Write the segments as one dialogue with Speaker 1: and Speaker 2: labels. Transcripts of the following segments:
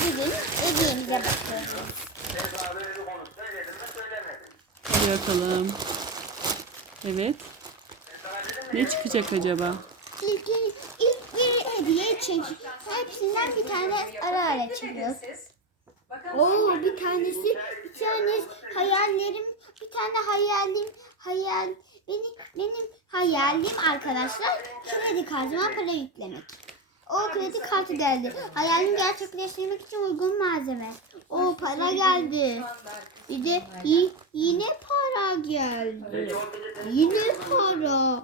Speaker 1: bugün hediyemize bakıyoruz.
Speaker 2: Hadi bakalım. Evet. Ne çıkacak acaba?
Speaker 1: İlk, ilk bir hediye çek. Hepsinden bir tane ara ara çıkıyor. Oo bir tanesi bir tanesi hayallerim bir tane hayalim hayal benim benim hayalim arkadaşlar kredi kartıma para yüklemek. O kredi kartı geldi. Hayalimi gerçekleştirmek için uygun malzeme. O para geldi. Bir de y- yine para geldi. Yine para.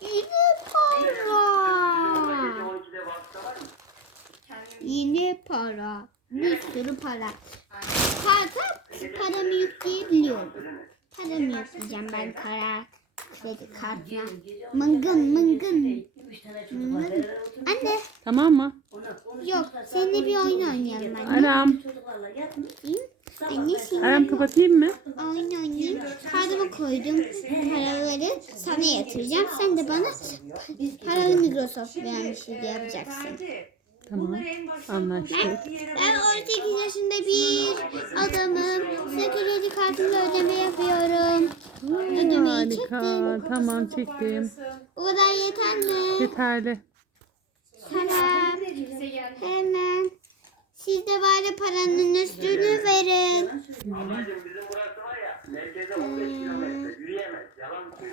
Speaker 1: Yine para. Yine para. Bir sürü para. Karta paramı yükleyebiliyorum. Paramı yükleyeceğim ben kara kredi kartına. Mıngın mıngın. Mıngın.
Speaker 2: Tamam mı?
Speaker 1: yok seninle bir oyun oynayalım anne.
Speaker 2: Aram.
Speaker 1: Anne şimdi
Speaker 2: Aram kapatayım mı?
Speaker 1: oyun oynayayım. Kartımı koydum. Paraları sana yatıracağım. Sen de bana paralı Microsoft vermişiz yapacaksın.
Speaker 2: Tamam. Anlaştık.
Speaker 1: Ben 18 yaşında bir adamım. Kredi kartımla ödeme yapıyorum. Ödemeyi
Speaker 2: Harika.
Speaker 1: çektim.
Speaker 2: Tamam çektim.
Speaker 1: Bu kadar yeter mi?
Speaker 2: Yeterli.
Speaker 1: Tamam. Hemen. Siz de bari paranın üstünü verin.
Speaker 3: Ablacığım bizim burası var ya merkeze 15 kilometre yürüyemez. Yalan.
Speaker 1: Şey,